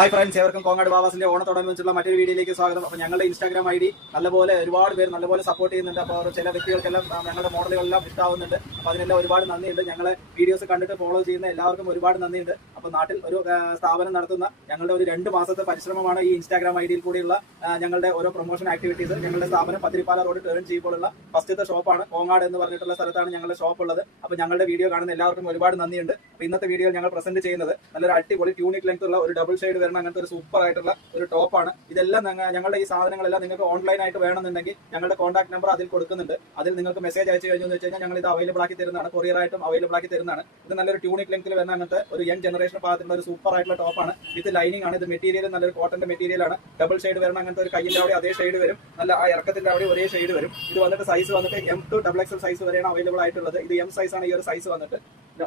Hi friends, ഏവർക്കും കോങ്ങാട് ബാബാസിന്റെ ഓണത്തോടനുബന്ധിച്ചുള്ള മറ്റൊരു വീഡിയോയിലേക്ക് സ്വാഗതം. അപ്പോൾ ഞങ്ങളുടെ ഇൻസ്റ്റാഗ്രാം ഐ ഡി നല്ലപോലെ ഒരുപാട് പേര് നല്ലപോലെ സപ്പോർട്ട് ചെയ്യുന്നുണ്ട്. അപ്പോൾ ചില വ്യക്തികൾക്കെല്ലാം ഞങ്ങളുടെ മോഡലുകളെല്ലാം ഇഷ്ടമാവുന്നുണ്ട്. അപ്പോൾ അതിനെല്ലാം ഒരുപാട് നന്ദിയുണ്ട്. ഞങ്ങളെ വീഡിയോസ് കണ്ടിട്ട് ഫോളോ ചെയ്യുന്ന എല്ലാവർക്കും ഒരുപാട് നന്ദിയുണ്ട്. അപ്പോൾ നാട്ടിൽ ഒരു സ്ഥാപനം നടത്തുന്ന ഞങ്ങളുടെ ഒരു 2 മാസത്തെ പരിശ്രമമാണ് ഈ ഇൻസ്റ്റാഗ്രാം ഐ ഡിയിൽ കൂടിയുള്ള ഞങ്ങളുടെ ഓരോ പ്രൊമോഷൻ ആക്ടിവിറ്റീസ്. ഞങ്ങളുടെ സ്ഥാപനം പത്തിരിപ്പാല റോഡ് ടേൺ ചെയ്യുമ്പോഴുള്ള ഫസ്റ്റത്തെ ഷോപ്പാണ്. കോങ്ങാട് എന്ന് പറഞ്ഞിട്ടുള്ള സ്ഥലത്താണ് ഞങ്ങളുടെ ഷോപ്പ് ഉള്ളത്. അപ്പോൾ ഞങ്ങളുടെ വീഡിയോ കാണുന്ന എല്ലാവർക്കും ഒരുപാട് നന്ദിയുണ്ട്. അപ്പോൾ ഇന്നത്തെ വീഡിയോയിൽ ഞങ്ങൾ പ്രസന്റ് ചെയ്യുന്നത് നല്ലൊരു അടിപൊളി ട്യൂണിക് ലെങ്ത് ഉള്ള ഒരു ഡബിൾ ഷെയ്ഡ് അങ്ങനത്തെ ഒരു സൂപ്പർ ആയിട്ടുള്ള ഒരു ടോപ്പാണ്. ഇതെല്ലാം ഞങ്ങളുടെ ഈ സാധനങ്ങളെല്ലാം നിങ്ങൾക്ക് ഓൺലൈൻ ആയിട്ട് വേണമെന്നുണ്ടെങ്കിൽ ഞങ്ങളുടെ കോൺടാക്ട് നമ്പർ അതിൽ കൊടുക്കുന്നുണ്ട്. അതിൽ നിങ്ങൾക്ക് മെസ്സേജ് അയച്ചു കഴിഞ്ഞു എന്ന് വെച്ച് കഴിഞ്ഞാൽ ഞങ്ങൾ ഇത് അവൈലബിൾ ആക്കി തരുന്നതാണ്. കൊറിയർ ആയിട്ടും അവൈലബിൾ ആക്കി തരുന്നതാണ്. ഇത് നല്ലൊരു ട്യൂണിക് ലെങ്ത്തിൽ വരുന്ന അങ്ങനത്തെ ഒരു യങ് ജനറേഷൻ ഭാഗത്തുള്ള ഒരു സൂപ്പർ ആയിട്ടുള്ള ടോപ്പാണ്. ഇത് ലൈനിങ് ആണ്. ഇത് മെറ്റീരിയൽ നല്ലൊരു കോട്ടന്റെ മെറ്റീരിയൽ ആണ്. ഡബിൾ ഷെയ്ഡ് വരുന്ന അങ്ങനത്തെ ഒരു കയ്യിന്റെ അവിടെ അതേ ഷെയ്ഡ് വരും. നല്ല ആ ഇറക്കത്തിന്റെ അവിടെ ഒരേ ഷെയ്ഡ് വരും. ഇത് വന്നിട്ട് സൈസ് വന്നിട്ട് M to XXL സൈസ് വരെയാണ് അവൈലബിൾ ആയിട്ടുള്ളത്. ഇത് M സൈസ് ആണ്. ഈ ഒരു സൈസ് വന്നിട്ട്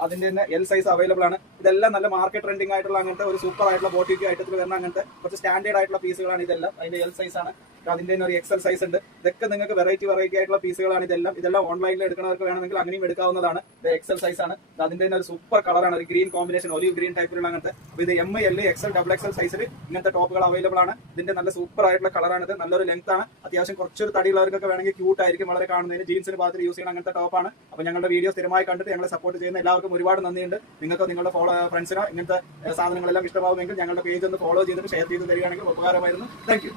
അതിന്റെ തന്നെ L സൈസ് അവൈലബിൾ ആണ്. ഇതെല്ലാം നല്ല മാർക്കറ്റ് ട്രെൻഡിംഗ് ആയിട്ടുള്ള അങ്ങനത്തെ ഒരു സൂപ്പർ ആയിട്ടുള്ള ബോട്ടിക്ക് ഐറ്റത്തിൽ വരുന്ന അങ്ങനത്തെ കുറച്ച് സ്റ്റാൻഡേർഡ് ആയിട്ടുള്ള പീസുകളാണ് ഇതെല്ലാം. അതിന്റെ L സൈസ് ആണ്. അതിന്റെ തന്നെ ഒരു XL സൈസ് ഉണ്ട്. ഇതൊക്കെ നിങ്ങൾക്ക് വെറൈറ്റി ആയിട്ടുള്ള പീസുകളാണ് ഇതെല്ലാം ഓൺലൈനിൽ എടുക്കുന്നവർക്ക് വേണമെങ്കിൽ അങ്ങനെയും എടുക്കാവുന്നതാണ്. ഇത് XL സൈസ് ആണ്. അതിന്റെ തന്നെ ഒരു സൂപ്പർ കളറാണ്. ഒരു ഗ്രീൻ കോമ്പിനേഷൻ, ഒലിവ് ഗ്രീൻ ടൈപ്പിലുള്ള അങ്ങനത്തെ. ഇത് M, L, XL, XXL സൈസിൽ ഇങ്ങനത്തെ ടോപ്പുകൾ അവൈലബിൾ ആണ്. ഇതിന്റെ നല്ല സൂപ്പർ ആയിട്ടുള്ള കളറാണ്. ഇത് നല്ലൊരു ലെങ്ത് ആണ്. അത്യാവശ്യം കുറച്ചൊരു തടിയുള്ളവർക്കൊക്കെ വേണമെങ്കിൽ ക്യൂട്ട് ആയിരിക്കും. വളരെ കാണുന്നതിന് ജീൻസിന് ഭാഗത്ത് യൂസ് ചെയ്യുന്ന അങ്ങനത്തെ ടോപ്പാണ്. അപ്പോൾ ഞങ്ങളുടെ വീഡിയോ സ്ഥിരമായി കണ്ടിട്ട് ഞങ്ങളെ സപ്പോർട്ട് ചെയ്യുന്ന എല്ലാവർക്കും ഒരുപാട് നന്ദിയുണ്ട്. നിങ്ങൾക്ക് നിങ്ങളുടെ ഫ്രണ്ട്സിനോ ഇങ്ങനത്തെ സാധനങ്ങളെല്ലാം ഇഷ്ടമാവുമെങ്കിൽ ഞങ്ങളുടെ പേജ് ഒന്ന് ഫോളോ ചെയ്തിട്ട് ഷെയർ ചെയ്ത് തരികയാണെങ്കിൽ ഉപകാരമായിരുന്നു. Thank you.